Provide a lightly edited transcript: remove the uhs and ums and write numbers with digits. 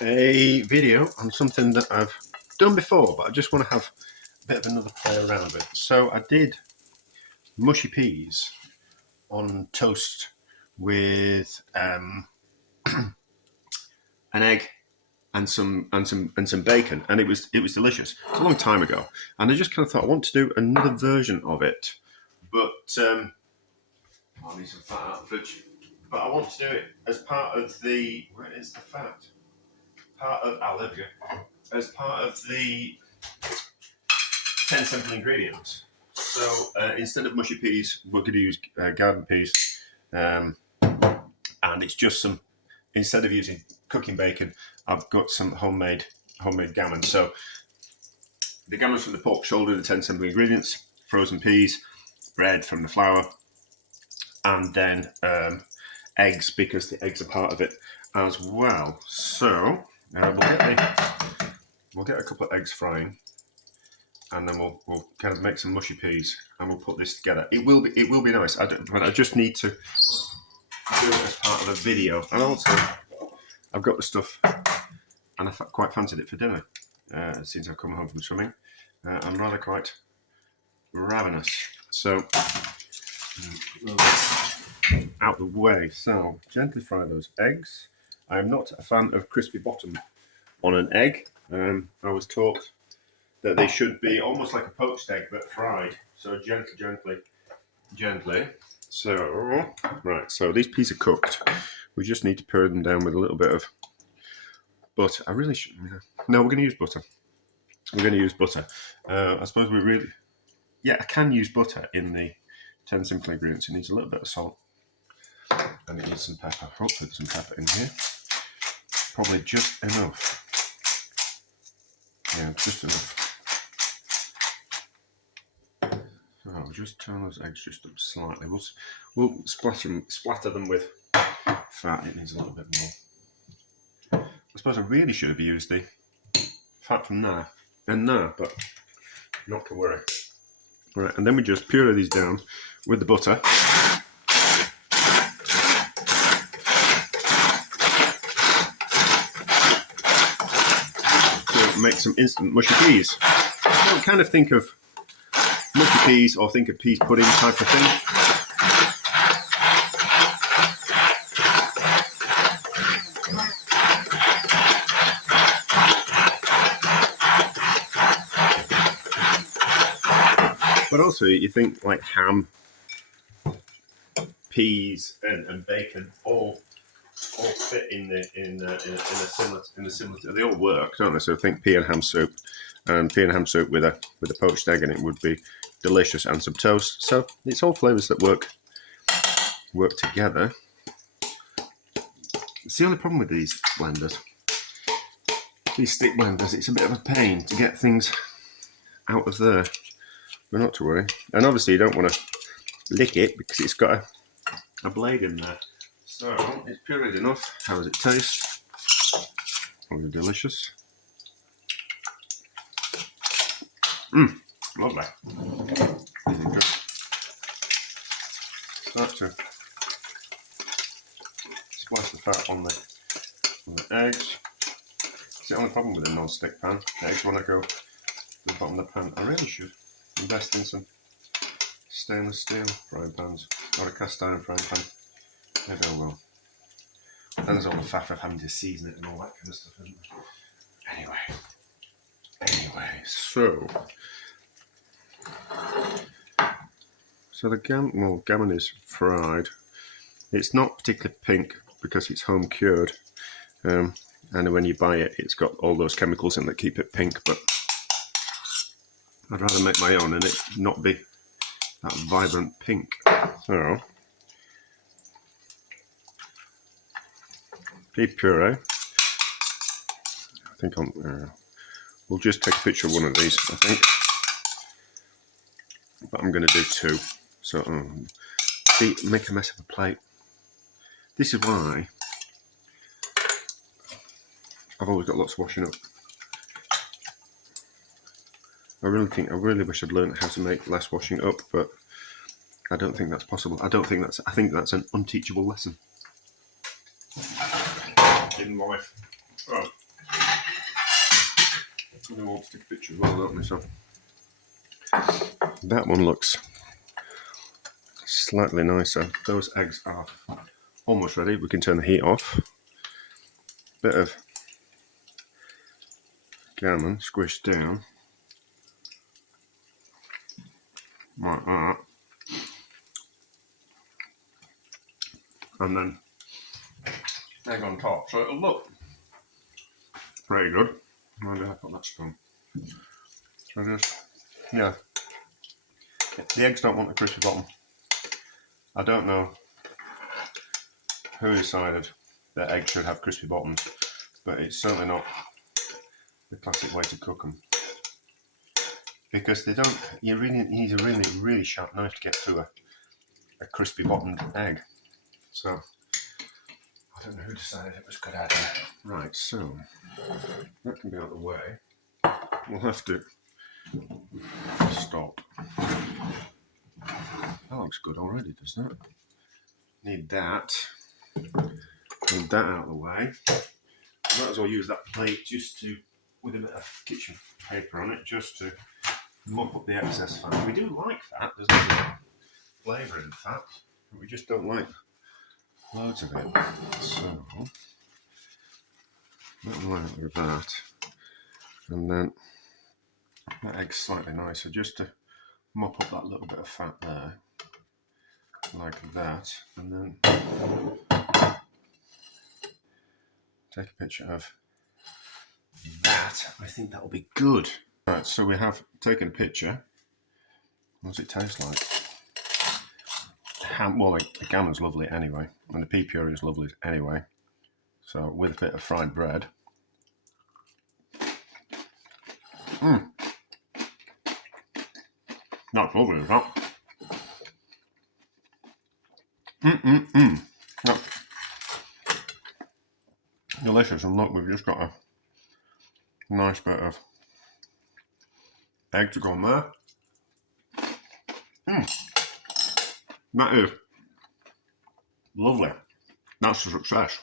a video on something that I've done before, but I just want to have a bit of another play around with. So I did mushy peas on toast with an egg and some bacon, and it was delicious. It's a long time ago, and I just kind of thought I want to do another version of it, but I need some fat out of the fridge. But I want to do it as part of the where is the fat? There we go. As part of the 10 simple ingredients. So instead of mushy peas, we're going to use garden peas, and it's just some. Instead of using cooking bacon, I've got some homemade gammon. So the gammon's from the pork shoulder, the 10 simple ingredients, frozen peas, bread from the flour, and then eggs, because the eggs are part of it as well. So we'll get a couple of eggs frying, and then we'll kind of make some mushy peas, and we'll put this together. It will be nice. But I just need to do it as part of a video, and also I've got the stuff, and I quite fancied it for dinner since I've come home from swimming. I'm rather quite ravenous, so out the way. So gently fry those eggs. I am not a fan of crispy bottom on an egg. I was taught that they should be almost like a poached egg but fried. So gently. So right, so these peas are cooked. We just need to pour them down with a little bit of butter. I really should. No, we're going to use butter. I suppose we really. Yeah, I can use butter in the 10 simple ingredients. It needs a little bit of salt, and it needs some pepper. Hopefully there's some pepper in here. Probably just enough. Yeah, just enough. So I'll just turn those eggs just up slightly. We'll splatter them with fat. It needs a little bit more. I suppose I really should have used the fat from there and there, but not to worry. Right, and then we just puree these down with the butter. To make some instant mushy peas. I don't kind of think of mushy peas or think of peas pudding type of thing. But also, you think like ham, peas, and bacon all fit in a similar. They all work, don't they? So think pea and ham soup with a poached egg in it would be delicious, and some toast. So it's all flavours that work together. It's the only problem with these blenders, these stick blenders. It's a bit of a pain to get things out of there. But not to worry. And obviously you don't want to lick it because it's got a blade in there. So it's pureed enough. How does it taste? Oh, delicious. Lovely. Start to splash the fat on the eggs. It's the only problem with a non-stick pan. The eggs want to go to the bottom of the pan. I really should invest in some stainless steel frying pans or a cast iron frying pan. Maybe I will. And there's all the faff of having to season it and all that kind of stuff, isn't there? Anyway, so the gammon is fried. It's not particularly pink because it's home cured, and when you buy it, it's got all those chemicals in that keep it pink. But I'd rather make my own and it not be that vibrant pink. So, pea puree. I think we'll just take a picture of one of these, I think. But I'm going to do two. So, see, make a mess of a plate. This is why I've always got lots of washing up. I really wish I'd learned how to make less washing up, but I don't think that's possible. I think that's an unteachable lesson in life. Oh, And I want to take a picture as well, don't we? So that one looks slightly nicer. Those eggs are almost ready. We can turn the heat off. Bit of gammon squished down like that, and then egg on top. So it'll look pretty good. Where did I put that spoon? So just, yeah. The eggs don't want a crispy bottom. I don't know who decided that eggs should have crispy bottoms, but it's certainly not the classic way to cook them. Because they don't, you need a really sharp knife to get through a crispy bottomed egg. So, I don't know who decided it was a good idea. Right, so, that can be out of the way. We'll have to stop. That looks good already, doesn't it? Need that out of the way. Might as well use that plate just to, with a bit of kitchen paper on it, just to mop up the excess fat. We do like fat, there's lots of flavour in fat, but we just don't like loads of it. So, like that. And then that egg's slightly nicer, just to mop up that little bit of fat there, like that. And then take a picture of that. I think that'll be good. Right, so we have taken a picture. What does it taste like? Well, the gammon's lovely anyway, and the pea puree is lovely anyway. So with a bit of fried bread. That's lovely, is that? That's delicious. And look, we've just got a nice bit of egg to go on there. That is lovely. That's a success.